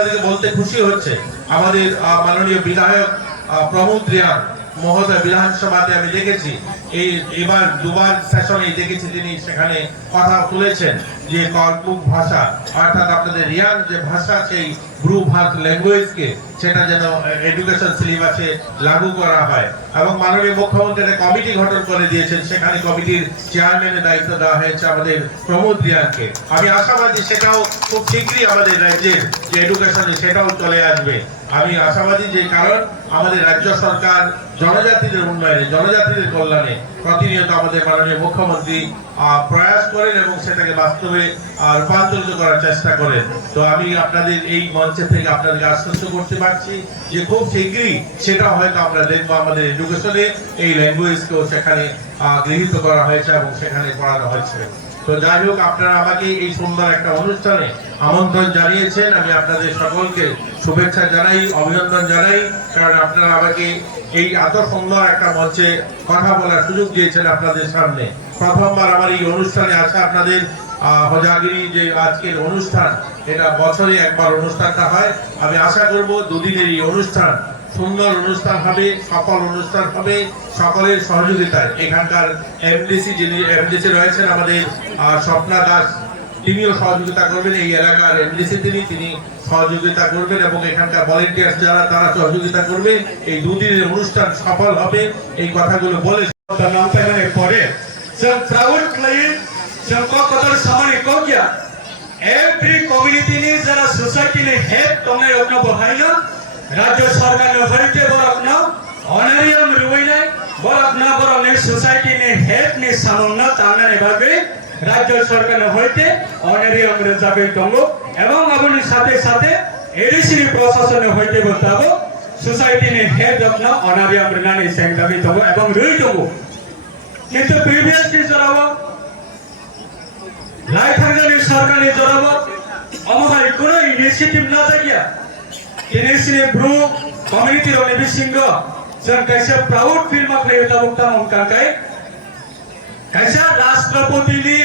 আপনাদেরকে বলতে খুশি হচ্ছে আমাদের মাননীয় বিধায়ক প্রমোদ রিয়াং মহোদয় বিধানসভাতে আমি দেখেছি এবার দুবার সেশনে দেখেছি তিনি সেখানে কথা তুলেছেন যে কর্মুখ ভাষা অর্থাৎ আপনাদের রিয়াং যে ভাষা সেই ব্রু ভাষা ল্যাঙ্গুয়েজকে সেটা যেন এডুকেশন সিলেবাসে লাগু করা হয় এবং মাননীয় মুখ্যমন্ত্রী একটা কমিটি গঠন করে দিয়েছেন সেখানে কমিটির চেয়ারম্যানের দায়িত্ব দেওয়া হয়েছে আমাদের প্রমোদ রিয়াংকে আমি আশাবাদী সেটাও খুব শীঘ্রই আমাদের রাজ্যের যে এডুকেশনে সেটাও চলে আসবে আমি আশাবাদী যে কারণ আমাদের রাজ্য সরকার জনজাতিদের উন্নয়নে জনজাতিদের কল্যাণে প্রতিনিয়ত আমাদের মাননীয় মুখ্যমন্ত্রী প্রয়াস করেন এবং সেটাকে বাস্তবে রূপান্তরিত করার চেষ্টা করেন তো আমি আপনাদের এই মঞ্চে থেকে আপনাদেরকে আশ্বস্ত করতে পারছি যে খুব শীঘ্রই সেটা হয়তো আমরা দেখবো আমাদের এডুকেশনে এই ল্যাঙ্গুয়েজকেও সেখানে গৃহীত করা হয়েছে এবং সেখানে পড়ানো হয়েছে তো যাই হোক আপনারা আমাকে এই সুন্দর একটা অনুষ্ঠানে আমন্ত্রণ জানিয়েছেন আমি আপনাদের সকলকে শুভেচ্ছা জানাই অভিনন্দন জানাই কারণ আপনারা আমাকে এই এত সুন্দর একটা মঞ্চে কথা বলার সুযোগ দিয়েছেন আপনাদের সামনে প্রথমবার আমার এই অনুষ্ঠানে আসা আপনাদের হোজাগিরি যে আজকের অনুষ্ঠান এটা বছরে একবার অনুষ্ঠানটা হয় আমি আশা করব দুদিনের এই অনুষ্ঠান সুন্দর অনুষ্ঠান হবে সফল অনুষ্ঠান হবে সকলের সহযোগিতায় এখানকার এমডিসি যিনি এমডিসি রয়েছেন আমাদের স্বপ্না দাস তিনিও সহযোগিতা করবেন এই এলাকার এমডিসি তিনি সহযোগিতা করবেন এবং এখানকার ভলেন্টিয়ার্স যারা তারা সহযোগিতা করবে এই দুদিনের অনুষ্ঠান সফল হবে এই কথাগুলো বলে পরে every community ni jara society ni head tomne okna bohaina rajya sarkar ne hoite borakna honorarium ruina borakna borone society ni head ni samonna tamna ne bage rajya sarkar ne hoite honorarium re jabe tongo ebong aboni sathe sathe edisini procession ne hoite botabo society ni head okna honorarium re nani seng dabi tongo ebong rui tongo kintu previously jarabo लाइथांजनि सरकारनि जराब अमहाय कोनो initiative ना जागिया initiative ब्रु community रने बिसिंग जों कैसे proud feel माखले ताबुक्ता मंकाय कैसे राष्ट्रपतिनि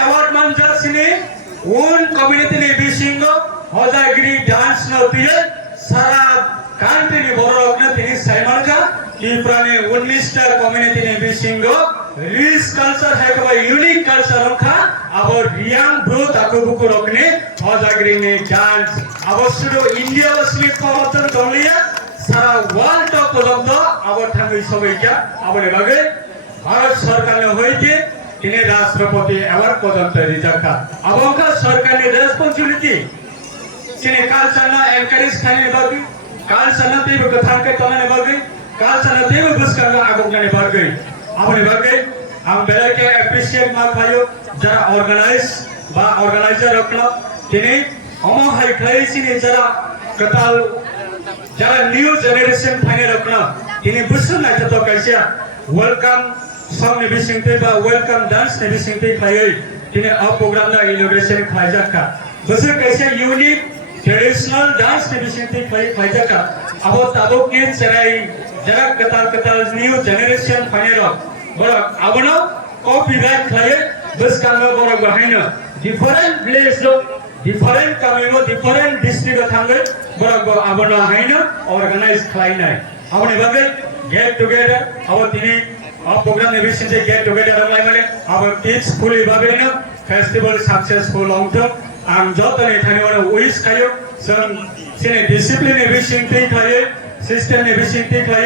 award मानजा सिनि उन कम्युनिटी नि बिसिंग होजागिरि डांस नतिये सारा कान्ट्री नि बररकने तिनि साइमानका इफ्रानि 19 टा कम्युनिटी नि बिसिंग रिच कल्चर है कबा यूनिक कल्चर रखा अब रियांग ब्रो ताको बुको रखने होजागिरी ने डांस अब सुरो इंडिया वसली पवतन दलिया सारा वर्ल्ड टॉप पर्यंत अब थांगै सबैका अब लेबागे भारत सरकार ने होइके तिने राष्ट्रपति अवार्ड पर्यंत रिजर्व अब का सरकार ने रेस्पोंसिबिलिटी तिने कल्चर ना एनकरेज खाने बागी कल्चर ना तेबो कथान के तने बागी कल्चर ना तेबो बुस्का आगोगने बागी अपने बागे हम बेलाके एप्रिशिएट मा खायो जरा ऑर्गेनाइजर रखना तिनी हम हाई क्लाइसिनी जरा कताल जरा न्यू जनरेशन फाइने रखना तिनी बुझ्नु न त कैसे वेलकम सॉन्ग ने बिसिंगते बा वेलकम डांस ने बिसिंगते खायो तिनी अ प्रोग्राम ना इनोग्रेशन खाइजाका बुझ्नु कैसे यूनिक ट्रेडिशनल डांस ने बिसिंगते खाइजाका अब ताबुक ने जरा कताल न्यू जनरेशन फाइने रख बरक abano copyright khaye bus kanga borok bahaina different place lo different kamino different district thangai borok abano haina organize khlainai abone bage get together abo tini program ne bisinte get together amlai mane abo tips fully babena festival successful long term am jotone thani ona wish khayo some sine discipline ne bisinte khaye system ne bisinte khaye